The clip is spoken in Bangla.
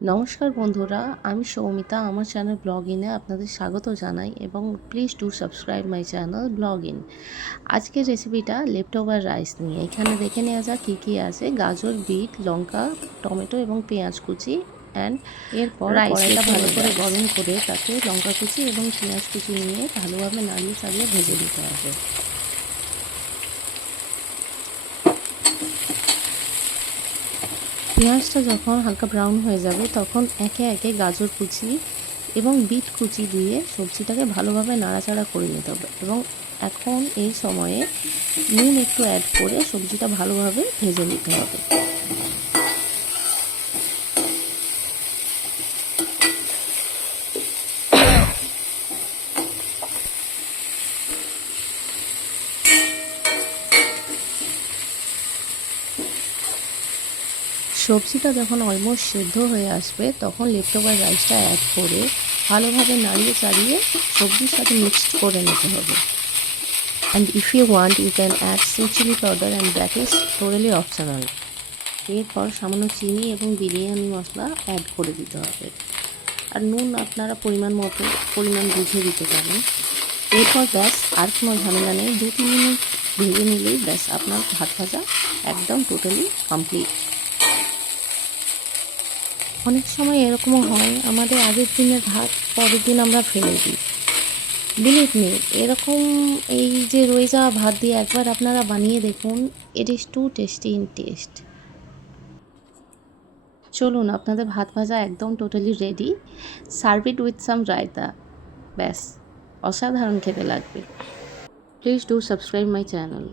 নমস্কার বন্ধুরা, আমি সৌমিতা। আমার চ্যানেল ব্লগ ইনে আপনাদের স্বাগত জানাই এবং please do subscribe my channel blog in. আজকের রেসিপিটা লেফট ওভার রাইস নিয়ে। এখানে দেখে নেওয়া যাক কী কী আছে। গাজর, বিট, লঙ্কা, টমেটো এবং পেঁয়াজ কুচি অ্যান্ড এরপর কড়াইটা ভালো করে গরম করে তাতে লঙ্কা কুচি এবং পেঁয়াজ কুচি নিয়ে ভালোভাবে নাড়িয়ে চাড়িয়ে ভেজে দিতে হবে। পেঁয়াজটা যখন হালকা ব্রাউন হয়ে যাবে তখন একে একে গাজর কুচি এবং বিট কুচি দিয়ে সবজিটাকে ভালোভাবে নাড়াচাড়া করে নিতে হবে এবং এখন এই সময়ে নুন একটু অ্যাড করে সবজিটা ভালোভাবে ভেজে নিতে হবে। সবজিটা যখন অলমোস্ট সেদ্ধ হয়ে আসবে তখন লেফট ওভার রাইসটা অ্যাড করে ভালোভাবে নাড়িয়ে চাড়িয়ে সবজির সাথে মিক্সড করে নিতে হবে। And if you want you can add sweet chilli powder and that is totally optional. এরপর সামান্য চিনি এবং বিরিয়ানি মশলা অ্যাড করে দিতে হবে। আর নুন আপনারা পরিমাণ বুঝে দিতে পারেন। এরপর ব্যাস আর কোনো ঝামেলা নেই, 2-3 মিনিট ভেজে নিলেই ব্যাস আপনার ভাত ভাজা একদম টোটালি কমপ্লিট। অনেক সময় এরকমও হয় আমাদের আগের দিনের ভাত পরের দিন আমরা ফেলে দিই। বিলিভ মি, এরকম এই যে রয়ে যাওয়া ভাত দিয়ে একবার আপনারা বানিয়ে দেখুন, it is too tasty in taste. চলুন, আপনাদের ভাত ভাজা একদম totally ready. Serve it with some raita. ব্যাস অসাধারণ খেতে লাগবে। Please do subscribe my channel.